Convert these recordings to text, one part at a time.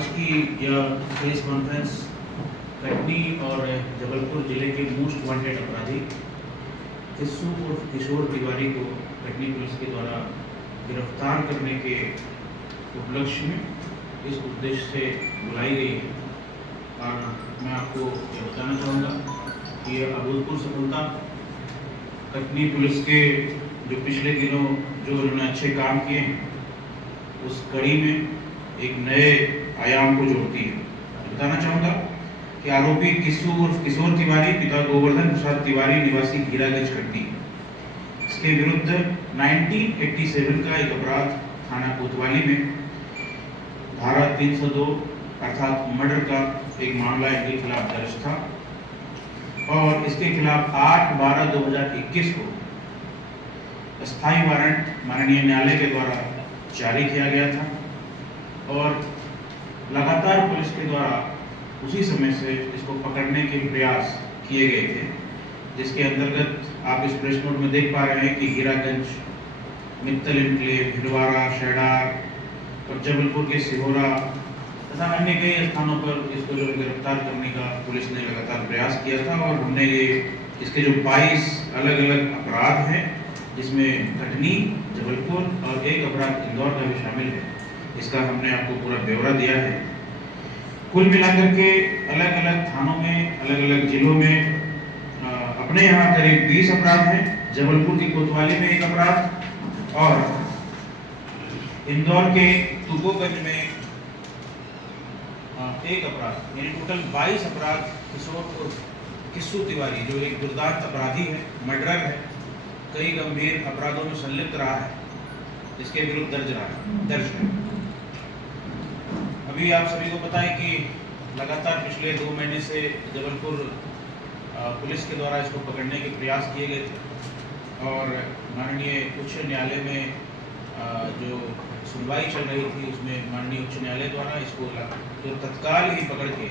आज की यह प्रेस कॉन्फ्रेंस कटनी और जबलपुर जिले के मोस्ट वांटेड अपराधी किस्सू उर्फ किशोर तिवारी को कटनी पुलिस के द्वारा गिरफ्तार करने के उपलक्ष्य में इस उद्देश्य से बुलाई गई है। और मैं आपको ये बताना चाहूँगा कि यह अभूतपूर्व सफलता कटनी पुलिस के जो पिछले दिनों जो उन्होंने अच्छे काम किए हैं उस कड़ी में एक नए आयाम को जोड़ती है। बताना चाहूँगा कि आरोपी किस्सू उर्फ किशोर तिवारी पिता गोवर्धन प्रसाद तिवारी निवासी हीरागंज कटनी, इसके विरुद्ध 1987 का एक अपराध थाना कोतवाली में धारा 302 अर्थात मर्डर का एक मामला इनके खिलाफ दर्ज था और इसके खिलाफ 8/12/2021 को अस्थायी वारंट माननीय न्यायालय के द्वारा जारी किया गया था और लगातार पुलिस के द्वारा उसी समय से इसको पकड़ने के प्रयास किए गए थे, जिसके अंतर्गत आप इस प्रेस नोट में देख पा रहे हैं कि हीरागंज, मित्तल एन्क्लेव, भिलवाड़ा, शेडार और जबलपुर के सिहोरा तथा अन्य कई स्थानों पर इसको जो गिरफ्तार करने का पुलिस ने लगातार प्रयास किया था। और हमने ये इसके जो 22 अलग अलग अपराध हैं जिसमें कटनी, जबलपुर और एक अपराध इंदौर का भी शामिल है, इसका हमने आपको पूरा ब्यौरा दिया है। कुल मिलाकर के अलग अलग थानों में, अलग अलग जिलों में अपने यहाँ करीब 20 अपराध हैं, जबलपुर की कोतवाली में एक अपराध और इंदौर के तुर्कोगंज में एक अपराध, यानी टोटल 22 अपराध किशोर उर्फ किस्सू तिवारी जो एक दुर्दांत अपराधी है, मर्डरर है, कई गंभीर अपराधों में संलिप्त रहा है, इसके विरुद्ध दर्ज है। अभी आप सभी को पता है कि लगातार पिछले 2 महीने से जबलपुर पुलिस के द्वारा इसको पकड़ने के प्रयास किए गए थे और माननीय उच्च न्यायालय में जो सुनवाई चल रही थी उसमें माननीय उच्च न्यायालय द्वारा इसको जो तत्काल ही पकड़ के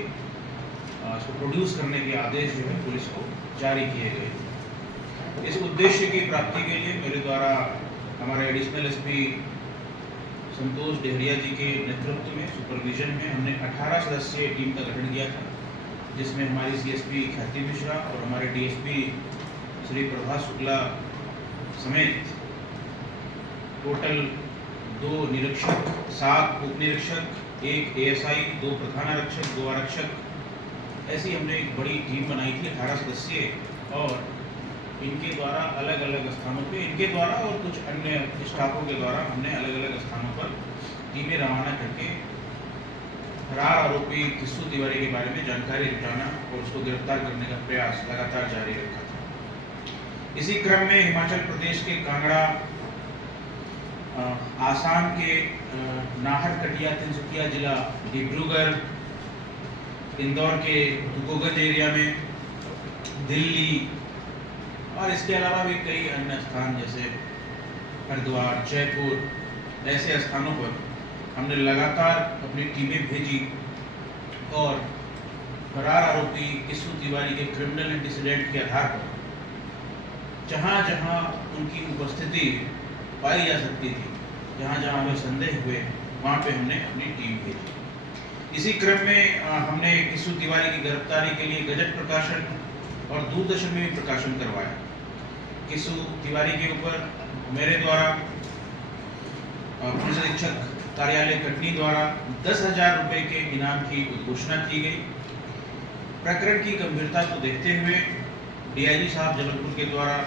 इसको प्रोड्यूस करने के आदेश जो है पुलिस को जारी किए गए। इस उद्देश्य की प्राप्ति के लिए मेरे द्वारा हमारे एडिशनल एसपी संतोष डेहरिया जी के नेतृत्व में सुपरविजन में हमने 18 सदस्यीय टीम का गठन किया था, जिसमें हमारी सीएसपी ख्याति मिश्रा और हमारे डीएसपी श्री प्रभास शुक्ला समेत टोटल 2 निरीक्षक, 7 उप निरीक्षक, 1 एएसआई, 2 प्रधान आरक्षक, 2 आरक्षक, ऐसी हमने एक बड़ी टीम बनाई थी 18 सदस्यीय और इनके द्वारा अलग अलग स्थानों पे इनके द्वारा और कुछ अन्य स्टाफों के द्वारा हमने अलग अलग स्थानों पर टीमें रवाना करके फरार आरोपी किस्सू तिवारी के बारे में जानकारी जुटाना और उसको गिरफ्तार करने का प्रयास लगातार जारी रखा था। इसी क्रम में हिमाचल प्रदेश के कांगड़ा, आसाम के नाहरकटिया, तिनसुकिया जिला, डिब्रूगढ़, इंदौर के तुर्कोगंज एरिया में, दिल्ली और इसके अलावा भी कई अन्य स्थान जैसे हरिद्वार, जयपुर ऐसे स्थानों पर हमने लगातार अपनी टीमें भेजी और फरार आरोपी किस्सू तिवारी के क्रिमिनल एंटीसीडेंट के आधार पर जहाँ जहाँ उनकी उपस्थिति पाई जा सकती थी, जहाँ जहाँ हमें संदेह हुए, वहाँ पे हमने अपनी टीम भेजी। इसी क्रम में हमने किस्सू तिवारी की गिरफ्तारी के लिए गजट प्रकाशन और दूरदर्शन में भी प्रकाशन करवाया। किस्सू तिवारी के ऊपर मेरे द्वारा पुलिस अधीक्षक कार्यालय कटनी द्वारा 10,000 रुपये के इनाम की घोषणा की गई। प्रकरण की गंभीरता को देखते हुए डीआईजी साहब जबलपुर के द्वारा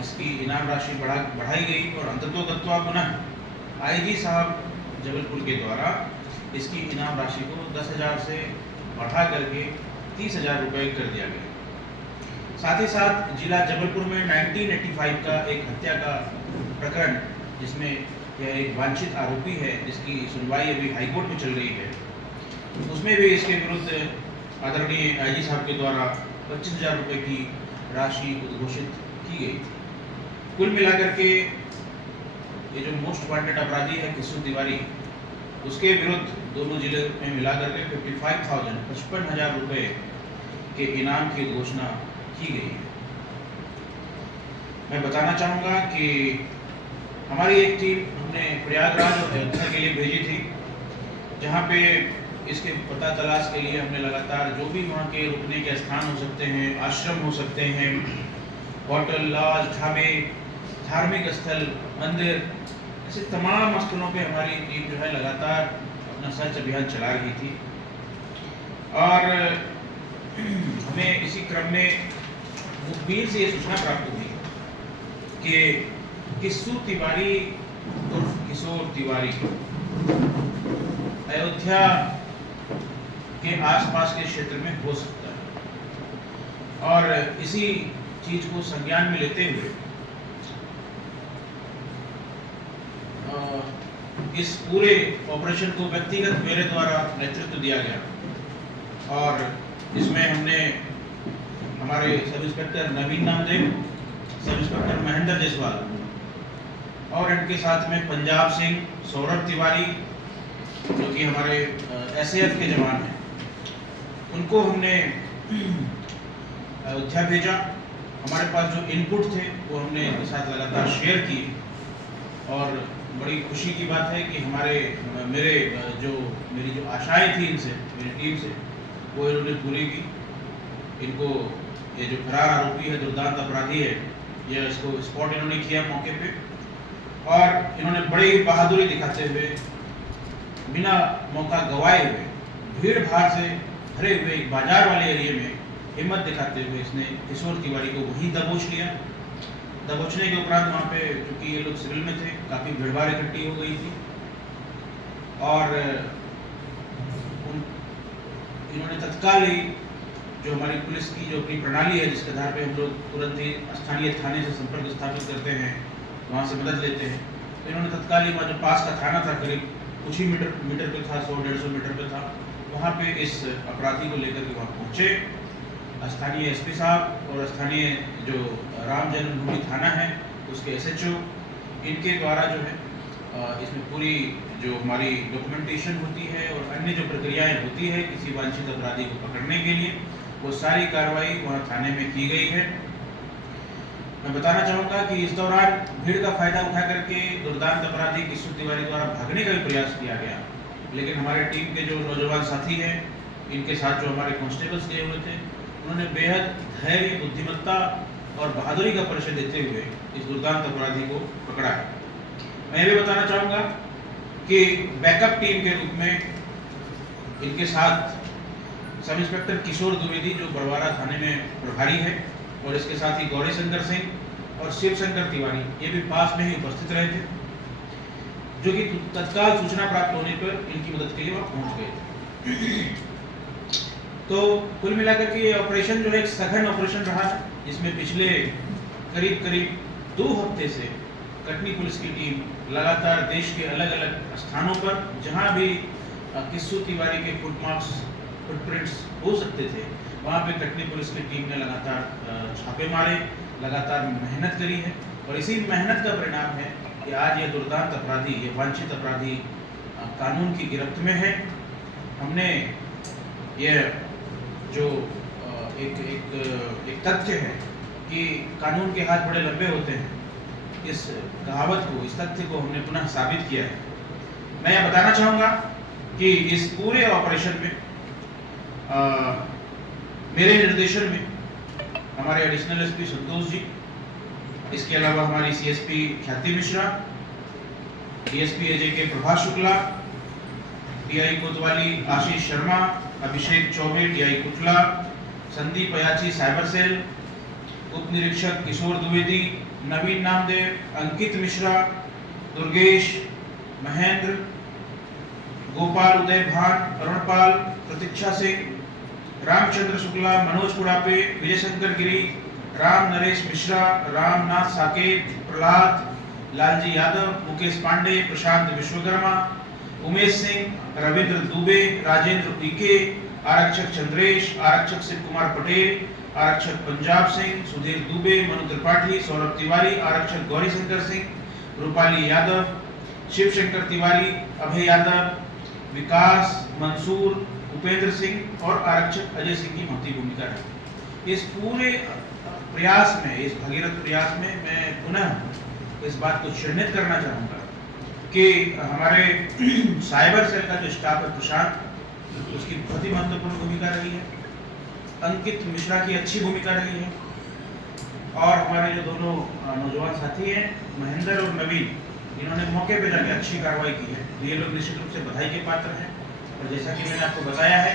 इसकी इनाम राशि बढ़ाई गई और अंततोगत्वा पुनः आईजी साहब जबलपुर के द्वारा इसकी इनाम राशि को 10,000 से बढ़ा करके 30,000 रुपये कर दिया गया। साथ ही साथ जिला जबलपुर में 1985 का एक हत्या का प्रकरण, जिसमें यह एक वांछित आरोपी है जिसकी सुनवाई अभी हाईकोर्ट में चल रही है, उसमें भी इसके विरुद्ध आदरणीय आईजी साहब के द्वारा 25,000 रुपये की राशि उद्घोषित की गई। कुल मिलाकर के ये जो मोस्ट वांटेड अपराधी है किस्सू तिवारी, उसके विरुद्ध दोनों जिले में मिलाकर के 55,000 रुपये के इनाम की घोषणा की गई है। मैं बताना चाहूँगा कि हमारी एक टीम हमने प्रयागराज और अयोध्या के लिए भेजी थी, जहाँ पे इसके पता तलाश के लिए हमने लगातार जो भी वहाँ के रुकने के स्थान हो सकते हैं, आश्रम हो सकते हैं, होटल, लॉज, ढाबे, धार्मिक स्थल, मंदिर, ऐसे तमाम स्थलों पे हमारी टीम जो है लगातार अपना सर्च अभियान चला रही थी। और हमें इसी क्रम में मुखबिर से ये सूचना प्राप्त हुई कि किस्सू तिवारी उर्फ किशोर तिवारी अयोध्या के आसपास के क्षेत्र में हो सकता है। और इसी चीज को संज्ञान में लेते हुए इस पूरे ऑपरेशन को व्यक्तिगत मेरे द्वारा नेतृत्व दिया गया। और इसमें हमने हमारे सब इंस्पेक्टर नवीन नामदेव, सब इंस्पेक्टर महेंद्र जायसवाल और इनके साथ में पंजाब सिंह, सौरभ तिवारी जो कि हमारे एसएएफ के जवान हैं, उनको हमने अयोध्या भेजा। हमारे पास जो इनपुट थे वो हमने इनके साथ लगातार शेयर किए। और बड़ी खुशी की बात है कि मेरी जो आशाएं थी इनसे, मेरी टीम से, वो इन्होंने पूरी की। इनको ये जो फरार आरोपी है, दुर्दांत अपराधी है, ये इसको स्पॉट इन्होंने किया मौके पे। और इन्होंने बड़ी बहादुरी दिखाते हुए, बिना मौका गंवाए हुए, भीड़ भाड़ से भरे हुए एक बाजार वाले एरिया में हिम्मत दिखाते हुए इसने किशोर तिवारी को वहीं दबोच लिया। दबोचने के उपरांत वहाँ पे, क्योंकि ये लोग सिविल में थे, काफ़ी भीड़ भाड़ इकट्ठी हो गई थी और इन्होंने तत्काल ही जो हमारी पुलिस की जो अपनी प्रणाली है, जिसके आधार पे हम लोग तुरंत ही स्थानीय थाने से संपर्क स्थापित करते हैं, वहाँ से मदद लेते हैं। तो इन्होंने तत्काल ही वहाँ जो पास का थाना था, करीब कुछ ही मीटर पे था, 100-150 मीटर पे था, वहाँ पे इस अपराधी को लेकर के वहाँ पहुँचे। स्थानीय एसपी साहब और स्थानीय जो राम जन्मभूमि थाना है उसके एसएचओ, इनके द्वारा जो है इसमें पूरी जो हमारी डॉक्यूमेंटेशन होती है और अन्य जो प्रक्रियाएं होती है किसी वांछित अपराधी को पकड़ने के लिए, वो सारी कार्रवाई वहाँ थाने में की गई है। मैं बताना चाहूँगा कि इस दौरान भीड़ का फायदा उठा करके दुर्दांत अपराधी किशोर तिवारी द्वारा भागने का भी प्रयास किया गया, लेकिन हमारे टीम के जो नौजवान साथी हैं, इनके साथ जो हमारे कांस्टेबल्स गए हुए थे, उन्होंने बेहद धैर्य, बुद्धिमत्ता और बहादुरी का परिचय देते हुए इस दुर्दांत अपराधी को पकड़ा है। मैं ये भी बताना चाहूँगा कि बैकअप टीम के रूप में इनके साथ सब इंस्पेक्टर किशोर द्विवेदी जो बड़वारा थाने में प्रभारी है, और इसके साथ ही गौरी शंकर सिंह और शिव शंकर तिवारी, ये भी पास में ही उपस्थित रहे थे, जो कि तत्काल सूचना प्राप्त होने पर इनकी मदद के लिए वहाँ पहुँच गए थे। तो कुल मिलाकर के ये ऑपरेशन जो है एक सघन ऑपरेशन रहा है, जिसमें पिछले करीब 2 हफ्ते से कटनी पुलिस की टीम लगातार देश के अलग अलग स्थानों पर जहां भी किशोर तिवारी के फुटप्रिंट्स हो सकते थे, वहां पे कटनी पुलिस की टीम ने लगातार छापे मारे, लगातार मेहनत करी है। और इसी मेहनत का परिणाम है कि आज ये दुर्दांत अपराधी, ये वांछित अपराधी कानून की गिरफ्त में है। हमने ये जो एक तथ्य है कि कानून के हाथ बड़े लंबे होते हैं, इस कहावत को, इस तथ्य को हमने पुनः साबित किया है। मैं यह बताना चाहूँगा कि इस पूरे ऑपरेशन में मेरे निर्देशन में हमारे एडिशनल एसपी संतोष जी, इसके अलावा हमारी सीएसपी ख्याति मिश्रा, डीएसपी एजे के प्रभाष शुक्ला, टीआई कोतवाली आशीष शर्मा, अभिषेक Choubey TI कुटला, Sandeep Ayachi cyber cell, उप निरीक्षक किशोर द्विवेदी, नवीन नामदेव, अंकित मिश्रा, दुर्गेश, महेंद्र, गोपाल उदय भान, अरुणपाल, प्रतीक्षा सिंह, रामचंद्र शुक्ला, मनोज कुड़ापे, विजय शंकर गिरी, राम नरेश मिश्रा, रामनाथ साकेत, प्रहलाद, लालजी यादव, मुकेश पांडे, प्रशांत विश्वकर्मा, उमेश सिंह, रविंद्र दुबे, राजेंद्र पीके, आरक्षक चंद्रेश, आरक्षक शिव कुमार पटेल, आरक्षक पंजाब सिंह, सुधीर दुबे, मनु त्रिपाठी, सौरभ तिवारी, आरक्षक गौरी शंकर सिंह, रूपाली यादव, शिव शंकर तिवारी, अभय यादव, विकास, मंसूर, उपेंद्र सिंह और आरक्षक अजय सिंह की महती भूमिका है। इस पूरे प्रयास में, इस भगीरथ प्रयास में मैं पुनः इस बात को चिन्हित करना चाहूँगा कि हमारे साइबर सेल का जो स्टाफ है प्रशांत, उसकी बहुत ही महत्वपूर्ण भूमिका रही है, अंकित मिश्रा की अच्छी भूमिका रही है, और हमारे जो दोनों नौजवान साथी हैं महेंद्र और नवीन, इन्होंने मौके पे जाके अच्छी कार्रवाई की है, तो ये लोग निश्चित रूप से बधाई के पात्र हैं। और जैसा कि मैंने आपको बताया है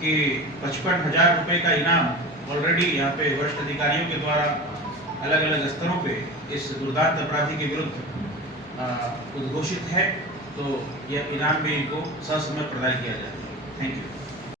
कि 55,000 रुपये का इनाम ऑलरेडी यहाँ पे वरिष्ठ अधिकारियों के द्वारा अलग अलग स्तरों पे इस दुर्दांत अपराधी के विरुद्ध उद्घोषित है, तो यह इनाम भी इनको ससमय प्रदान किया जाए। Thank you.